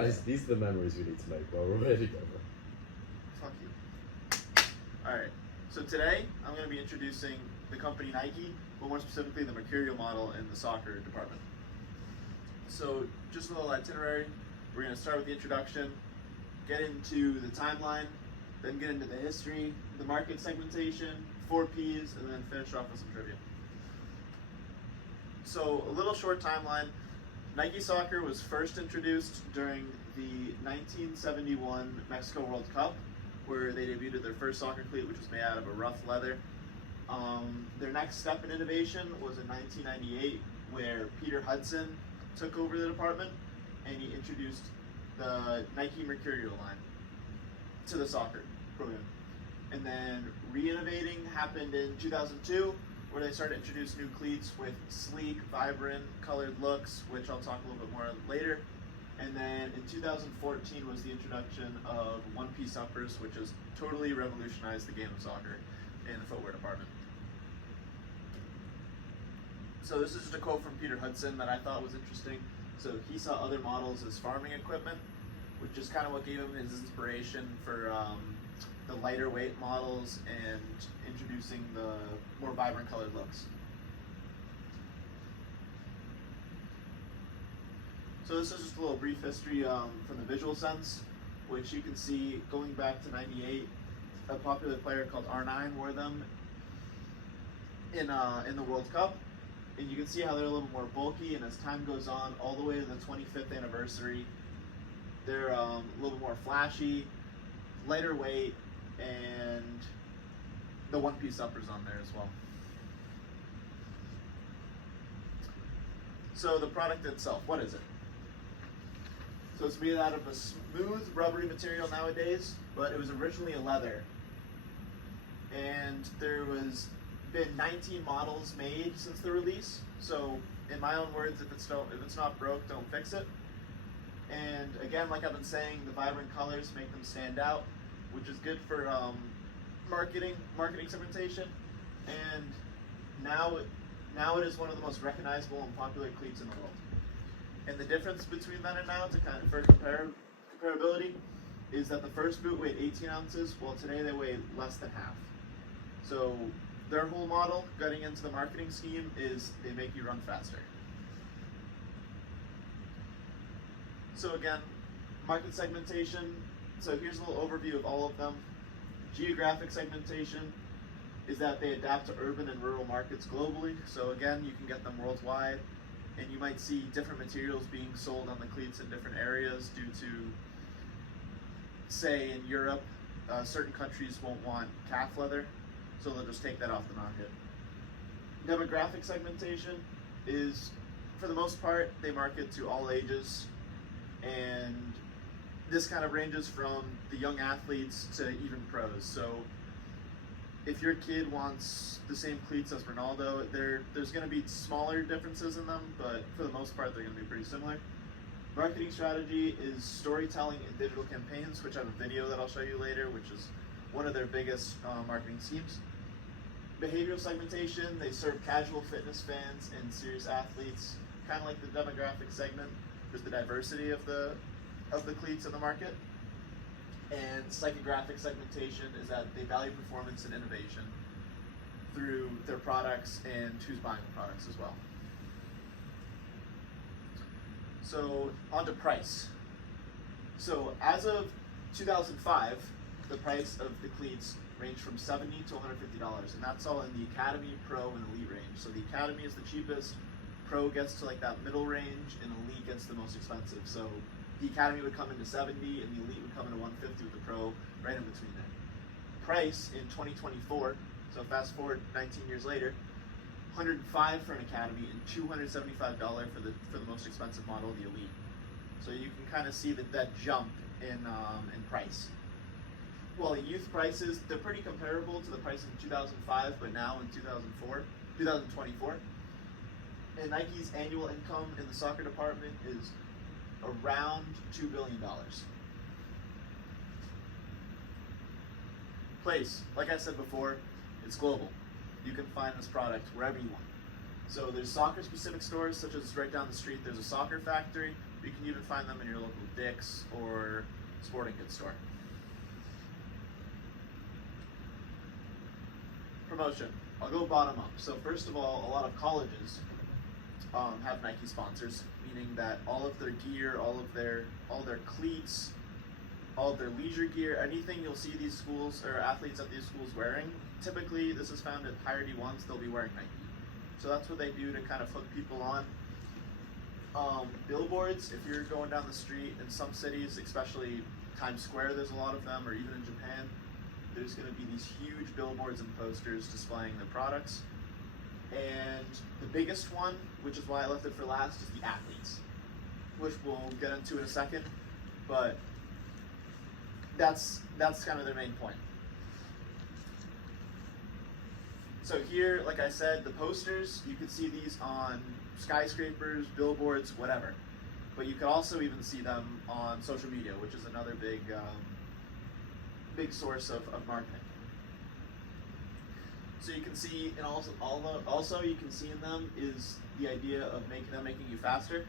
Guys, these are the memories we need to make while we're away together. Fuck you. Alright, so today I'm going to be introducing the company Nike, but more specifically the Mercurial model in the soccer department. So just a little itinerary. We're going to start with the introduction, get into the timeline, then get into the history, the market segmentation, 4 Ps, and then finish off with some trivia. So a little short timeline. Nike Soccer was first introduced during the 1971 Mexico World Cup, where they debuted their first soccer cleat, which was made out of a rough leather. Their next step in innovation was in 1998, where Peter Hudson took over the department and he introduced the Nike Mercurial line to the soccer program. And then re-innovating happened in 2002, where they started to introduce new cleats with sleek, vibrant, colored looks, which I'll talk a little bit more later. And then in 2014 was the introduction of one-piece uppers, which has totally revolutionized the game of soccer in the footwear department. So this is just a quote from Peter Hudson that I thought was interesting. So he saw other models as farming equipment, which is kind of what gave him his inspiration for the lighter weight models and introducing the more vibrant colored looks. So this is just a little brief history from the visual sense, which you can see going back to '98. A popular player called R9 wore them in the World Cup, and you can see how they're a little more bulky. And as time goes on, all the way to the 25th anniversary, they're a little bit more flashy, lighter weight, and the one-piece uppers on there as well. So the product itself, what is it? So it's made out of a smooth, rubbery material nowadays, but it was originally a leather. And there was been 19 models made since the release. So in my own words, if it's not broke, don't fix it. And again, like I've been saying, the vibrant colors make them stand out, which is good for marketing segmentation. And now it is one of the most recognizable and popular cleats in the world. And the difference between then and now, for comparability, is that the first boot weighed 18 ounces, while today they weigh less than half. So their whole model, getting into the marketing scheme, is they make you run faster. So again, market segmentation. So here's a little overview of all of them. Geographic segmentation is that they adapt to urban and rural markets globally. So again, you can get them worldwide, and you might see different materials being sold on the cleats in different areas due to, say in Europe, certain countries won't want calf leather, so they'll just take that off the market. Demographic segmentation is, for the most part, they market to all ages, and this kind of ranges from the young athletes to even pros. So if your kid wants the same cleats as Ronaldo, there's going to be smaller differences in them, but for the most part, they're going to be pretty similar. Marketing strategy is storytelling and digital campaigns, which I have a video that I'll show you later, which is one of their biggest marketing schemes. Behavioral segmentation, they serve casual fitness fans and serious athletes, kind of like the demographic segment. There's the diversity of the cleats in the market. And psychographic segmentation is that they value performance and innovation through their products and who's buying the products as well. So on to price. So as of 2005, the price of the cleats ranged from $70 to $150, and that's all in the Academy, Pro, and Elite range. So the Academy is the cheapest, Pro gets to like that middle range, and Elite gets the most expensive. So the Academy would come into 70, and the Elite would come into 150 with the Pro right in between there. Price in 2024, so fast forward 19 years later, $105 for an Academy and $275 for the most expensive model, the Elite. So you can kind of see that jump in price. Well, the youth prices, they're pretty comparable to the price in 2005, but now in 2024. And Nike's annual income in the soccer department is around $2 billion. Place, like I said before, it's global. You can find this product wherever you want. So there's soccer specific stores, such as right down the street, there's a soccer factory, You can even find them in your local Dick's or sporting goods store. Promotion. I'll go bottom up. So first of all, a lot of colleges have Nike sponsors, meaning that all of their gear, all their cleats, all of their leisure gear, anything you'll see these schools or athletes at these schools wearing, typically this is found at higher D1s, they'll be wearing Nike. So that's what they do to kind of hook people on. Billboards, if you're going down the street in some cities, especially Times Square, there's a lot of them, or even in Japan, there's going to be these huge billboards and posters displaying their products. And the biggest one, which is why I left it for last, is the athletes, which we'll get into in a second, but that's kind of their main point. So here, like I said, the posters, you can see these on skyscrapers, billboards, whatever. But you could also even see them on social media, which is another big source of marketing. So you can see, and also you can see in them is the idea of making you faster,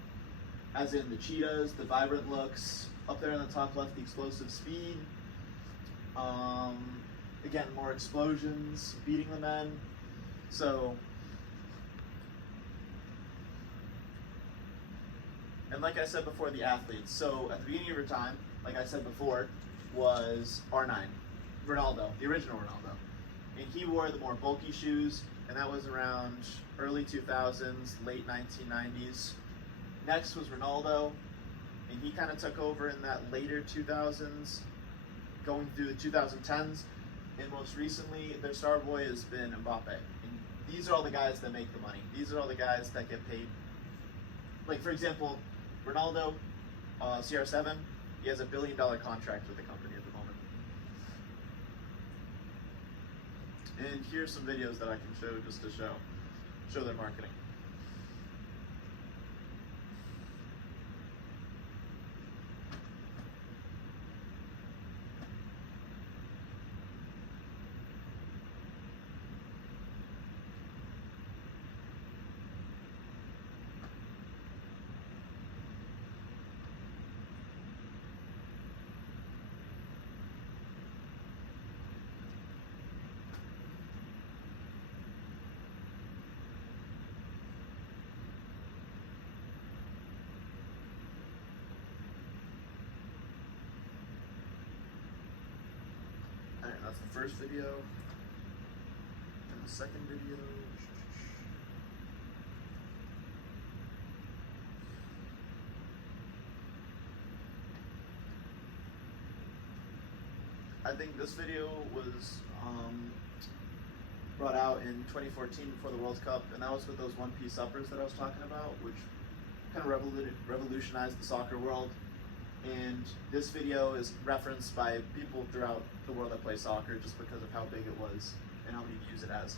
as in the cheetahs, the vibrant looks, up there in the top left, the explosive speed. Again, more explosions, beating the men. So, and like I said before, the athletes. So at the beginning of your time, like I said before, was R9, Ronaldo, the original Ronaldo. And he wore the more bulky shoes, and that was around early 2000s, late 1990s. Next was Ronaldo, and he kind of took over in that later 2000s, going through the 2010s. And most recently, their star boy has been Mbappe. And these are all the guys that make the money. These are all the guys that get paid. Like, for example, Ronaldo, CR7, he has $1 billion contract with the company at the moment. And here's some videos that I can show just to show their marketing. Alright, that's the first video. And the second video. I think this video was brought out in 2014 before the World Cup, and that was with those one-piece uppers that I was talking about, which kind of revolutionized the soccer world. And this video is referenced by people throughout the world that play soccer just because of how big it was and how many views it has.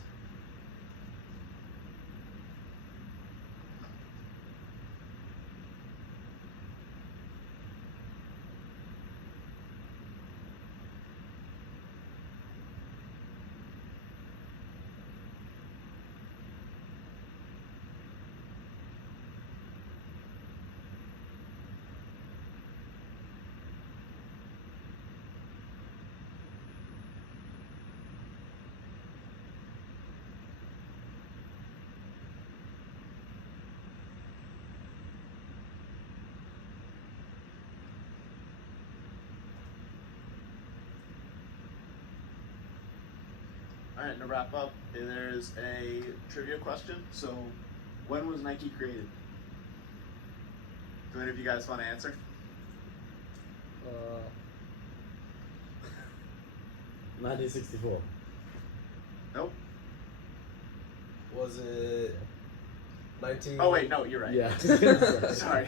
Alright, to wrap up, there's a trivia question. So, when was Nike created? Do any of you guys want to answer? 1964. Nope. Was it 19? Oh wait, no, you're right. Yeah. Sorry.